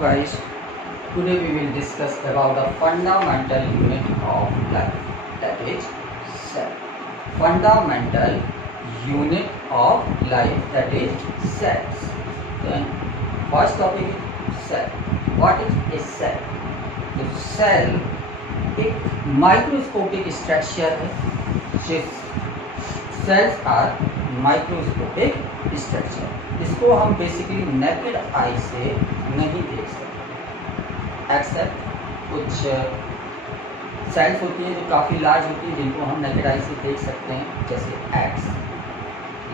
Guys, today we will discuss about the fundamental unit of life, that is cell. Fundamental unit of life, that is cells. Then first topic is cell. What is a cell? तो cell एक microscopic structure है. Cells are microscopic structure. इसको हम basically naked eye से नहीं देख सकते, accept कुछ सेल्स होती हैं जो काफ़ी लार्ज होती हैं जिनको हम नेकेड आई से देख सकते हैं, जैसे eggs,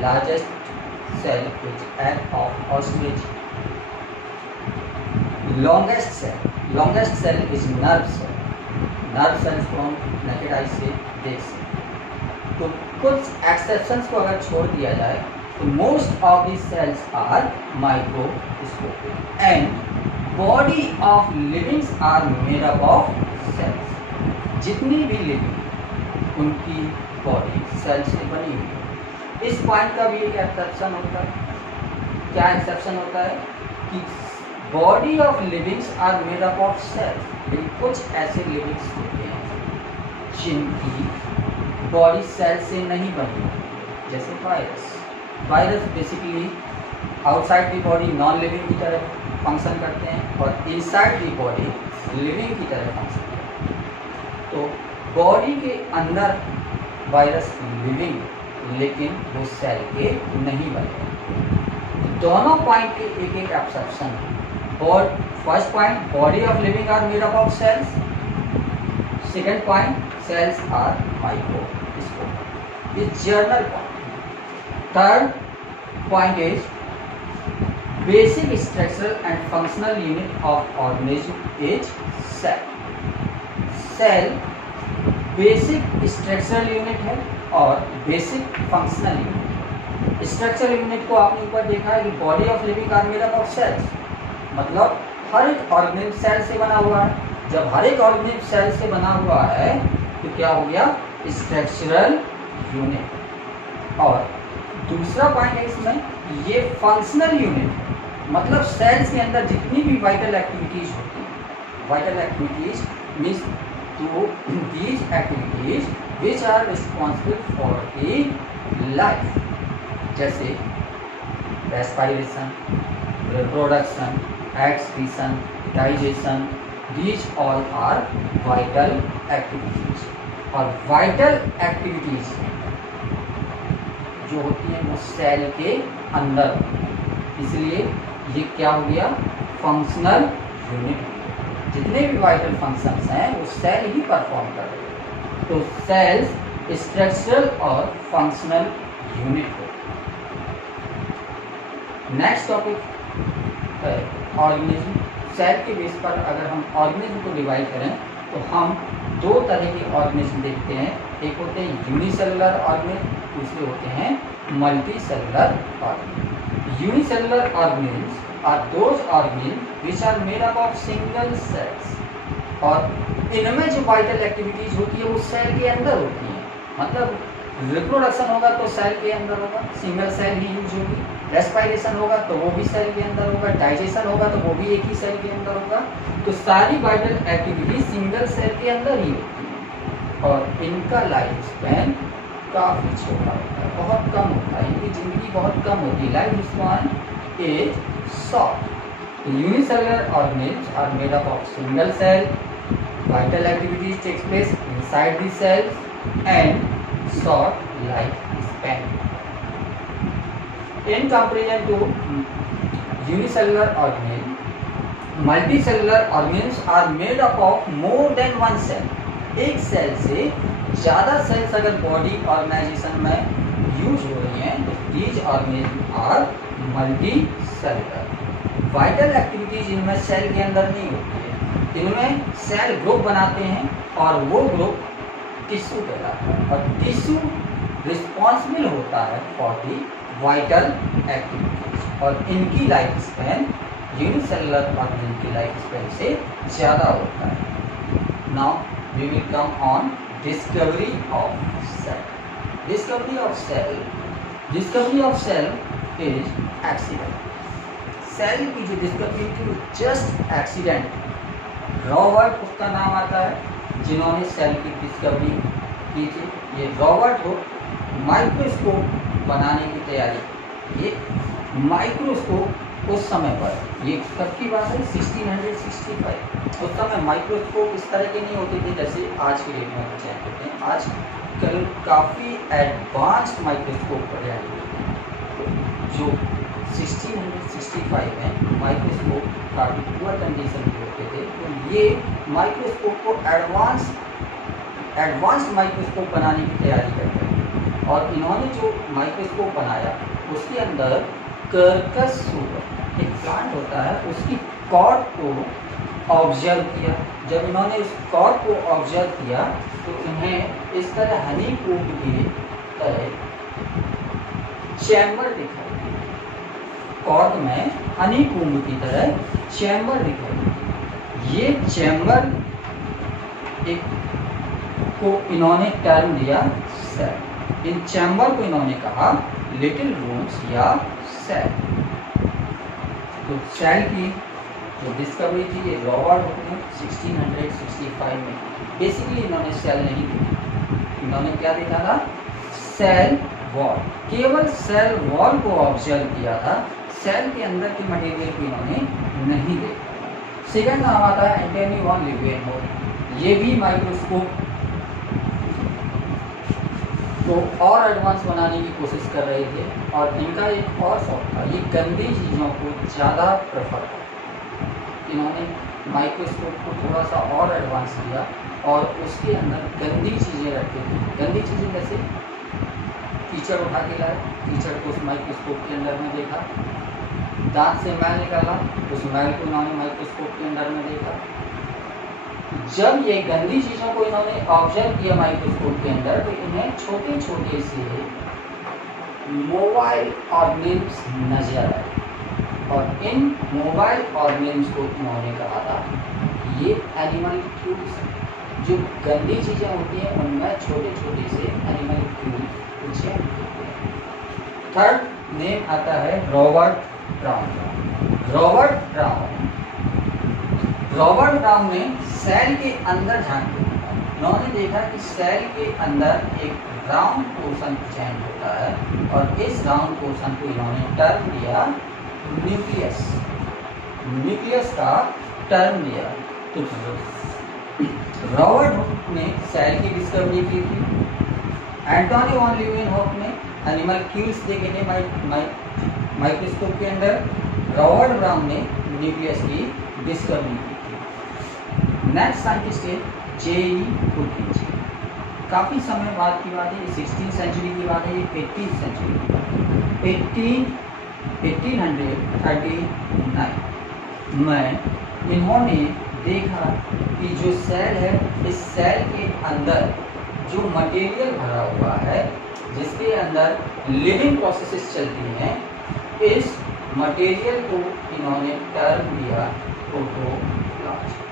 largest cell which egg of ostrich. Longest cell is nerve cell. Nerve cells को हम नेकेड आई से देख सकते हैं. तो कुछ एक्सेप्शंस को अगर छोड़ दिया जाए तो most of the cells are microscopic and body of livings are made up of cells. जितनी भी लिविंग उनकी बॉडी सेल से बनी हुई है. इस पॉइंट का भी एक एक्सेप्शन होता है. क्या एक्सेप्शन होता है कि body of livings are made up of cells. लेकिन कुछ ऐसे लिविंग्स होते हैं जिनकी बॉडी सेल से नहीं बनी, जैसे virus basically outside the body non living की तरह फंक्शन करते हैं और इनसाइड दी बॉडी लिविंग की तरह फंक्शन करते हैं. तो बॉडी के अंदर वायरस लिविंग, लेकिन वो सेल के नहीं बने. दोनों पॉइंट के एक एक एक्सेप्शन है. First point, body of living are made up of cells. Second point, cells are microscopic. This general point. Third point is basic structural and functional unit of organism is cell. Cell basic structural unit है और basic functional unit. Structural unit को आपने ऊपर देखा है कि body of living are made up of cells. मतलब हर एक ऑर्गेनिज्म सेल से बना हुआ है. जब हर एक ऑर्गेनिज्म सेल से बना हुआ है तो क्या हो गया? Structural unit. और दूसरा पॉइंट है इसमें, ये फंक्शनल यूनिट है. मतलब सेल्स के अंदर जितनी भी वाइटल एक्टिविटीज होती हैं, vital activities means to these activities which are responsible for the life, जैसे respiration, reproduction, excretion, digestion, these all are vital activities. और vital activities जो होती हैं वो सेल के अंदर, इसलिए ये क्या हो गया? Functional unit. जितने भी वाइटल फंक्शंस हैं वो सेल ही परफॉर्म कर रहे हैं. तो सेल्स स्ट्रक्चरल और फंक्शनल यूनिट हो. नेक्स्ट टॉपिक है ऑर्गेनिज्म. सेल के बेस पर अगर हम ऑर्गेनिज्म को डिवाइड करें तो हम दो तरह के ऑर्गेनिज्म देखते हैं. एक होते हैं यूनिसेलुलर ऑर्गेनिज्म, दूसरे होते हैं multicellular organism. Unicellular organism are those organism which are made up of single cells. और इनमें जो वाइटल एक्टिविटीज होती है वो सेल के अंदर होती है. मतलब रिप्रोडक्शन होगा तो सेल के अंदर होगा, सिंगल सेल ही यूज होगी. रेस्पिरेशन होगा तो वो भी सेल के अंदर होगा. डाइजेशन होगा तो वो भी एक ही सेल के अंदर होगा. तो सारी वाइटल एक्टिविटी सिंगल सेल के अंदर ही होती है. और इनका लाइफ स्पैन काफ़ी छोटा होता है, बहुत कम होता है. इनकी ज़िंदगी बहुत कम होती है. Life span is short. Unicellular organism are made up of single cell. Vital activities takes place inside the cells and short life span. In comparison to unicellular organisms, multicellular organisms are made up of more than one cell. एक cell से ज़्यादा sales अगर body organisation में use हो रही हैं तो these organisms are multicellular. Vital activities इनमें सेल के अंदर नहीं होती है. इनमें सेल ग्रुप बनाते हैं और वो ग्रुप टिश्यू कहलाता है. और टिश्यू रिस्पॉन्सिबल होता है फॉर दी वाइटल एक्टिविटीज. और इनकी लाइफ स्पैन यूनिसेलुलर ऑर्गेनिज्म की लाइफ स्पैन से ज़्यादा होता है. Now we will come on discovery of cell. Discovery of cell is accident. Cell की जो डिस्कवरी थी वो जस्ट एक्सीडेंट। रॉबर्ट हुक का नाम आता है जिन्होंने सेल की डिस्कवरी की थी। ये रॉबर्ट हुक माइक्रोस्कोप बनाने की तैयारी की। ये माइक्रोस्कोप उस समय पर, ये कब की बात है, 1665। उस समय माइक्रोस्कोप इस तरह के नहीं होते थे जैसे आज के डेट में बच्चे होते हैं। आज कल काफ़ी एडवांस्ड माइक्रोस्कोप पर जो 1665 में माइक्रोस्कोप काफ़ी पुअर कंडीशन के होते थे। तो ये माइक्रोस्कोप को एडवांस्ड माइक्रोस्कोप बनाने की तैयारी करते हैं। और इन्होंने जो माइक्रोस्कोप बनाया उसके अंदर कर्कस सुपर एक प्लांट होता है, उसकी कॉर्ड को ऑब्जर्व किया। जब इन्होंने इस कॉर्ड को ऑब्जर्व किया तो इन्हें इस तरह हनी कूप की तरह चैम्बर दिखाई दी। कॉर्ड में हनी कूप की तरह चैम्बर दिखाई दी। ये चैम्बर एक को इन्होंने टर्म दिया सेल। इन चैम्बर को इन्होंने कहा लिटिल रूम्स या सेल। तो सेल की जो डिस्कवरी थी ये रॉबर्ट हुक ने 1665 में। बेसिकली इन्होंने सेल नहीं देखी, इन्होंने क्या देखा था, सेल वॉल। केवल सेल वॉल को ऑब्जर्व किया था, सेल के अंदर की मटेरियल को इन्होंने नहीं देखा। सेकंड नाम आता है एंटोनी वॉन लीeuwenhoek। ये भी माइक्रोस्कोप तो और एडवांस बनाने की कोशिश कर रहे थे और इनका एक और शौक था, ये गंदी चीज़ों को ज़्यादा प्रेफर करते। इन्होंने माइक्रोस्कोप को थोड़ा सा और एडवांस किया और उसके अंदर गंदी चीज़ें रखते थे। गंदी चीज़ें जैसे कीचड़ उठा के लाए, कीचड़ को उस माइक्रोस्कोप के अंदर में देखा, दांत से मैल निकाला, उस मैल को इन्होंने माइक्रोस्कोप के अंदर में देखा। जब ये गंदी चीज़ों को इन्होंने ऑब्जर्व किया माइक्रोस्कोप के अंदर तो इन्हें छोटे छोटे से मोबाइल ऑर्गेनिम्स नजर आए और इन मोबाइल ऑर्गेनिम्स को इन्होंने कहा था ये एनिमल क्यूब्स हैं। जो गंदी चीज़ें होती हैं उनमें छोटे छोटे से एनिमल क्यूब्स कुछ होते हैं। थर्ड नेम आता है रॉबर्ट ब्राउन। रॉबर्ट ब्राउन ने सेल के अंदर झांक दिया। उन्होंने देखा कि सेल के अंदर एक राउंड पोर्शन चेंज होता है और इस राउंड पोर्शन को इन्होंने टर्म दिया न्यूक्लियस। न्यूक्लियस का टर्म दिया। तो रॉबर्ट हुक ने सेल की डिस्कवरी की थी, एंटोनी वॉन लीeuwenhoek ने एनिमल क्यूब्स देखे थे माइक्रोस्कोप के अंदर, रॉबर्ट ब्राउन ने न्यूक्लियस की डिस्कवरी की थी। नेक्स्ट साइंटिस्ट है जे.ई. पुरकिंच। काफ़ी समय बाद की बात है, ये 16th सेंचुरी की बात है, ये 18th सेंचुरी की बात है। 1839 में इन्होंने देखा कि जो सेल है इस सेल के अंदर जो मटेरियल भरा हुआ है जिसके अंदर लिविंग प्रोसेसेस चलती हैं, इस मटेरियल को इन्होंने टर्म दिया प्रोटोप्लाज्म।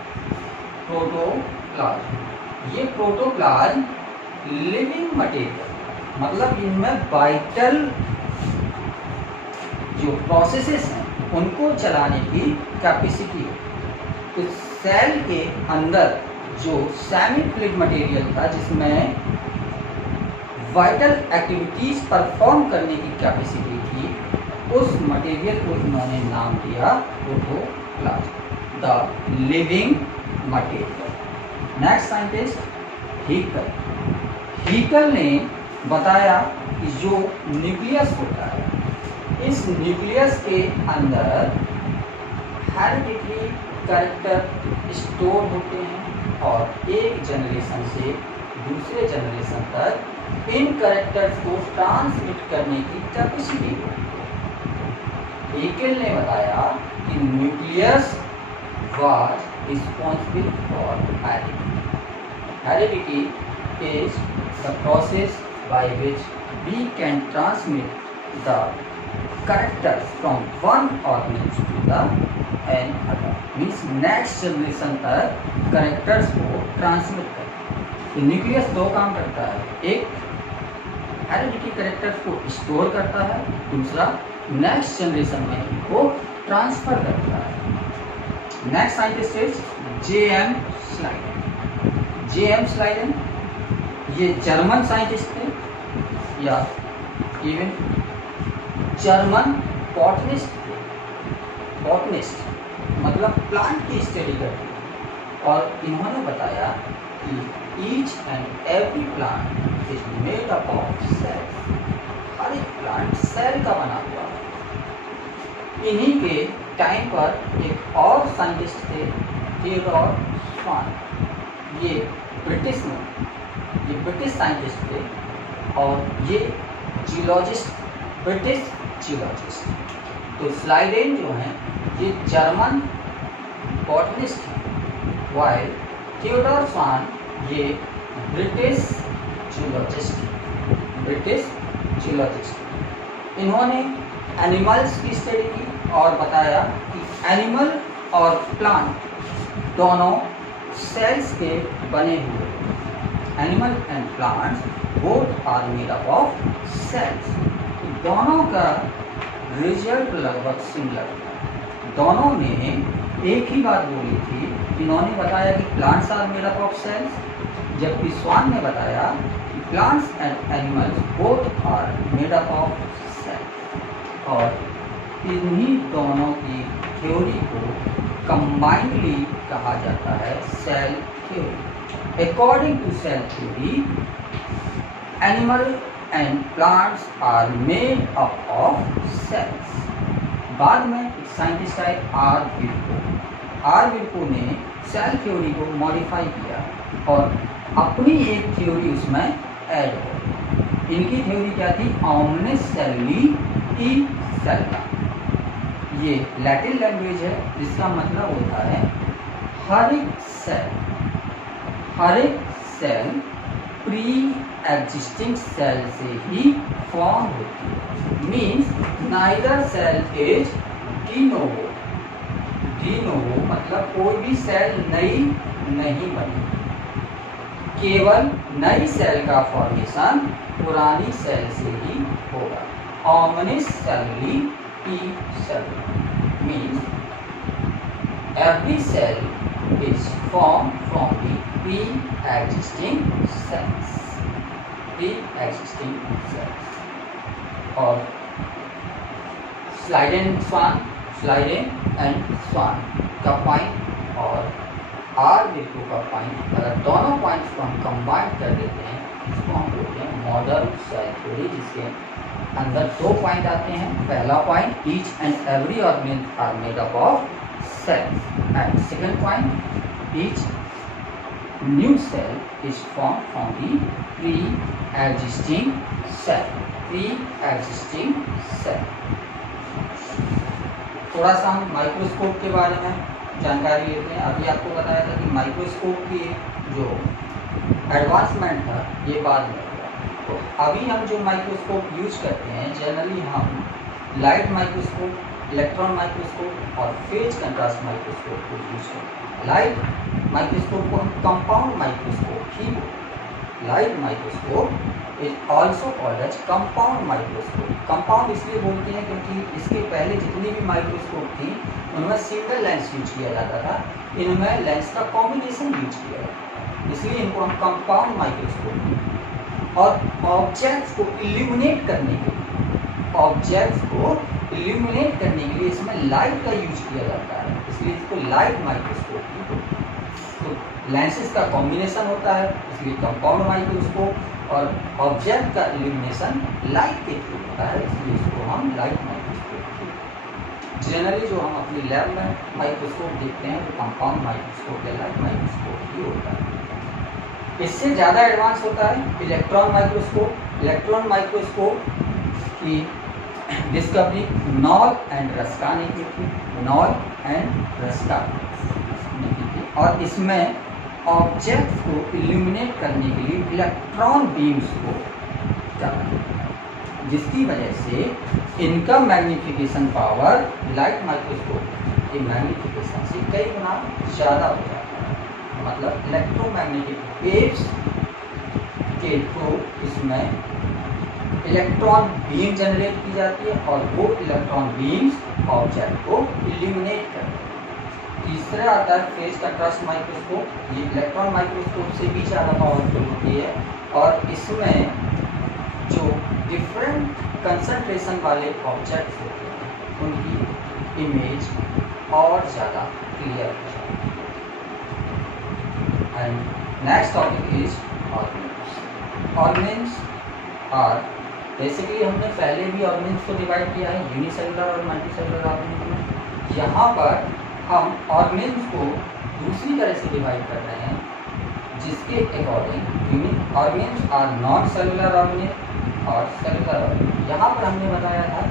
ये प्रोटोप्लाज्म लिविंग मटेरियल मतलब इनमें वाइटल जो प्रोसेसेस हैं उनको चलाने की कैपेसिटी है। तो सेल के अंदर जो सेमी फ्लूइड मटेरियल था जिसमें वाइटल एक्टिविटीज परफॉर्म करने की कैपेसिटी थी, उस मटेरियल को इन्होंने नाम दिया protoplasm, the living material. Next scientist Haeckel ने बताया कि जो न्यूक्लियस होता है इस न्यूक्लियस के अंदर हेरिडिटरी कैरेक्टर स्टोर होते हैं और एक जनरेशन से दूसरे जनरेशन तक इन कैरेक्टर्स को ट्रांसमिट करने की कैपेसिटी होती है। हीकल ने बताया कि nucleus was responsible for heredity is the process by which we can transmit the characters from one organism to the another, means next generation तक characters को transmit करता है। न्यूक्लियस दो काम करता है, एक हेरिडिटी कैरेक्टर्स को स्टोर करता है, दूसरा नेक्स्ट जनरेशन में इनको ट्रांसफर करता है। Next scientist is J.M. Schleiden. J.M. Schleiden ये जर्मन साइंटिस्ट थे, या इवन जर्मन बॉटनिस्ट थे। बॉटनिस्ट मतलब प्लांट की स्टडी करते हैं, और इन्होंने बताया कि each and every plant is made up of cells. हर एक प्लांट सेल का बना हुआ है। इन्हीं के टाइम पर एक और साइंटिस्ट थे, थियोडोर स्वान। ये ब्रिटिश साइंटिस्ट थे, और ये जियोलॉजिस्ट, ब्रिटिश जियोलॉजिस्ट। तो स्लाइडेन जो हैं ये जर्मन बॉटनिस्ट हैं, वाइल थियोडोर स्वान ये ब्रिटिश जियोलॉजिस्ट। इन्होंने एनिमल्स की स्टडी की और बताया कि एनिमल और प्लांट दोनों सेल्स के बने हुए। Animal and plants both are made up of cells. दोनों का रिजल्ट लगभग सिमिलर था। दोनों ने एक ही बात बोली थी। इन्होंने बताया कि plants are made up of cells, जबकि स्वान ने बताया कि plants and animals both are made up of cells. और इन्हीं दोनों की थ्योरी को कंबाइंडली कहा जाता है cell theory. According to cell theory, animal and plants are made up of cells. बाद में एक साइंटिस्ट आए आर विल्को ने सेल थ्योरी को मॉडिफाई किया और अपनी एक थ्योरी उसमें ऐड हो। इनकी थ्योरी क्या थी? ओमनिस सेल्ली ई सेल्ला। ये लैटिन लैंग्वेज है जिसका मतलब होता है हर एक सेल प्री एग्जिस्टिंग सेल से ही फॉर्म होती है। Means neither cell is de novo मतलब कोई भी सेल नई नहीं बनी, केवल नई सेल का फॉर्मेशन पुरानी सेल से ही होगा। ओमनिस सेल्ली ई सेल्ला means every cell is formed from the pre-existing cells. और स्लाइडेन एंड स्वान का पॉइंट और आर विल्को का पॉइंट, अगर दोनों पॉइंट्स को हम कंबाइन कर देते हैं, इसको हम बोलते हैं मॉडर्न सेल थ्योरी, जिसके अंदर दो पॉइंट आते हैं। पहला point, each and every organism are made up of cells, and second point, each new cell is formed from the pre-existing cell. थोड़ा सा हम माइक्रोस्कोप के बारे में जानकारी लेते हैं। अभी आपको बताया था कि माइक्रोस्कोप की जो एडवांसमेंट था ये बाद में हुआ। तो अभी हम जो माइक्रोस्कोप यूज करते हैं, जनरली हम लाइट माइक्रोस्कोप, इलेक्ट्रॉन माइक्रोस्कोप और फेज कंट्रास्ट माइक्रोस्कोप को यूज करते हैं। लाइट माइक्रोस्कोप को हम कंपाउंड माइक्रोस्कोप ही बोलते हैं। Light microscope is also called as compound microscope. Compound इसलिए बोलते हैं क्योंकि इसके पहले जितनी भी माइक्रोस्कोप थी उनमें सिंगल लेंस यूज किया जाता था, इनमें लेंस का कॉम्बिनेशन यूज किया जाता है, इसलिए इनको हम कंपाउंड माइक्रोस्कोप। और ऑब्जेक्ट्स को इल्यूमिनेट करने के लिए इसमें लाइट का यूज किया जाता है, इसलिए इसको लाइट माइक्रोस्कोप भी बोलते हैं। तो लेंसेज का कॉम्बिनेशन होता है, इसलिए कंपाउंड माइक्रोस्कोप, और ऑब्जेक्ट का इल्यूमिनेशन लाइट के थ्रू होता है, इसलिए इसको हम लाइट माइक्रोस्कोप। जनरली जो हम अपनी लैब में माइक्रोस्कोप देखते हैं तो कंपाउंड माइक्रोस्कोप या लाइट माइक्रोस्कोप ही होता है। इससे ज़्यादा एडवांस होता है इलेक्ट्रॉन माइक्रोस्कोप। इलेक्ट्रॉन माइक्रोस्कोप की डिस्कवरी नॉल एंड रस्का ने की थी। और इसमें ऑब्जेक्ट को इल्यूमिनेट करने के लिए इलेक्ट्रॉन बीम्स को डाला, जिसकी वजह से इनका मैग्नीफिकेशन पावर लाइट माइक्रोस्कोप के मैग्नीफिकेशन से कई गुना ज़्यादा हो जाता है। मतलब इलेक्ट्रोमैग्नेटिक वेव्स के थ्रू इसमें इलेक्ट्रॉन बीम जनरेट की जाती है और वो इलेक्ट्रॉन बीम्स ऑब्जेक्ट को इल्यूमिनेट करते हैं। तीसरा आता है फेज कंट्रास्ट माइक्रोस्कोप। ये इलेक्ट्रॉन माइक्रोस्कोप से भी ज़्यादा पावरफुल होती है और इसमें जो डिफरेंट कंसंट्रेशन वाले ऑब्जेक्ट्स होते हैं उनकी इमेज और ज़्यादा क्लियर हो जाती है। And next topic is organelles. Organelles are basically हमने पहले भी ऑर्गेनिल्स को डिवाइड किया है यूनिसेलुलर और मल्टीसेलुलर ऑर्गेनिल्स में। यहाँ पर हम ऑर्गेनिल्स को दूसरी तरह से डिवाइड कर रहे हैं जिसके according organelles are non cellular organelle और सेलुलर ऑर्गेनिल। यहाँ पर हमने बताया था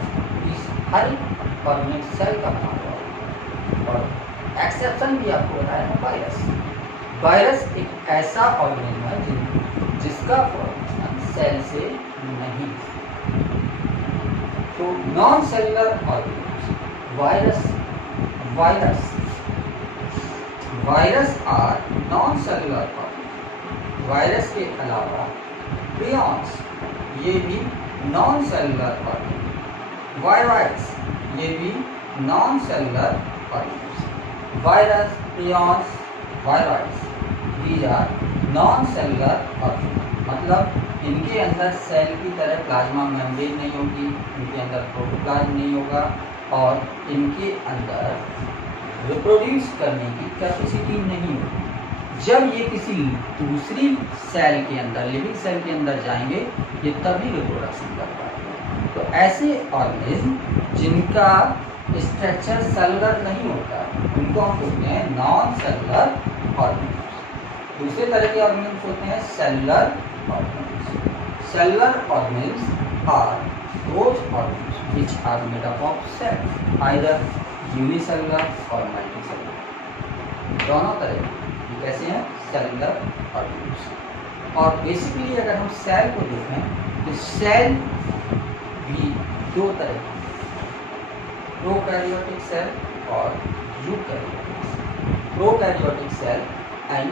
कि हर ऑर्गेनिल सेल का बना हुआ है और एक्सेप्शन भी आपको बताया था वायरस। वायरस एक ऐसा ऑर्गेनिज्म है जिसका फॉर्मेशन सेल से नहीं। तो non cellular organism virus are non cellular organism. Virus के अलावा प्रियॉन्स ये भी नॉन सेलुलर ऑर्गेनिज्म। वायरस ये भी non cellular organism. Virus prions virus these are non cellular organism. मतलब इनके अंदर सेल की तरह प्लाज्मा मेम्ब्रेन नहीं होगी, इनके अंदर प्रोटोप्लाज्म नहीं होगा और इनके अंदर रिप्रोड्यूस करने की कैपेसिटी नहीं होगी। जब ये किसी दूसरी सेल के अंदर लिविंग सेल के अंदर जाएंगे ये तभी रिप्रोडक्शन कर पाएंगे। तो ऐसे ऑर्गेनिज्म जिनका स्ट्रक्चर सेलुलर नहीं होता उनको हम बोलते हैं नॉन सेलुलर ऑर्गेनिज्म। दूसरे तरह के ऑर्गेनिज्म होते हैं cellular organism. Cellular organism are those organism which are made up of cells either unicellular और मल्टीसेलुलर। दोनों तरह के कैसे हैं सेलुलर ऑर्गेनिज्म। और बेसिकली अगर हम सेल को देखें तो सेल भी दो तरह के प्रोकैरियोटिक सेल और eukaryotic cell. Prokaryotic cell and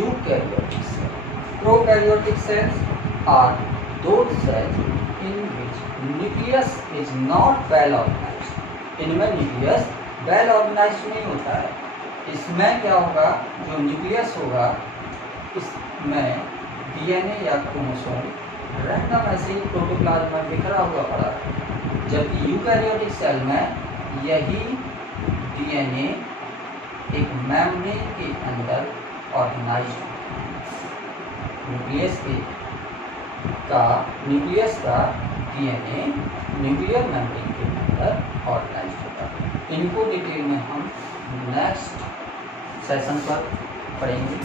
eukaryotic cell. Prokaryotic cells are those cells in which nucleus is not well organized। इनमें न्यूक्लियस वेल ऑर्गेनाइज्ड नहीं होता है। इसमें क्या होगा, जो न्यूक्लियस होगा इसमें डीएनए या क्रोमोसोम रैंडम ऐसे ही प्रोटोप्लाज्म में बिखरा हुआ पड़ा है, जबकि यूकैरियोटिक सेल में यही डीएनए एक मेम्ब्रेन के अंदर ऑर्गेनाइज्ड न्यूक्लियस का डीएनए न्यूक्लियर मेम्ब्रेन के अंदर ऑर्गेनाइज्ड होता है। इनको डिटेल में हम नेक्स्ट सेशन पर पढ़ेंगे।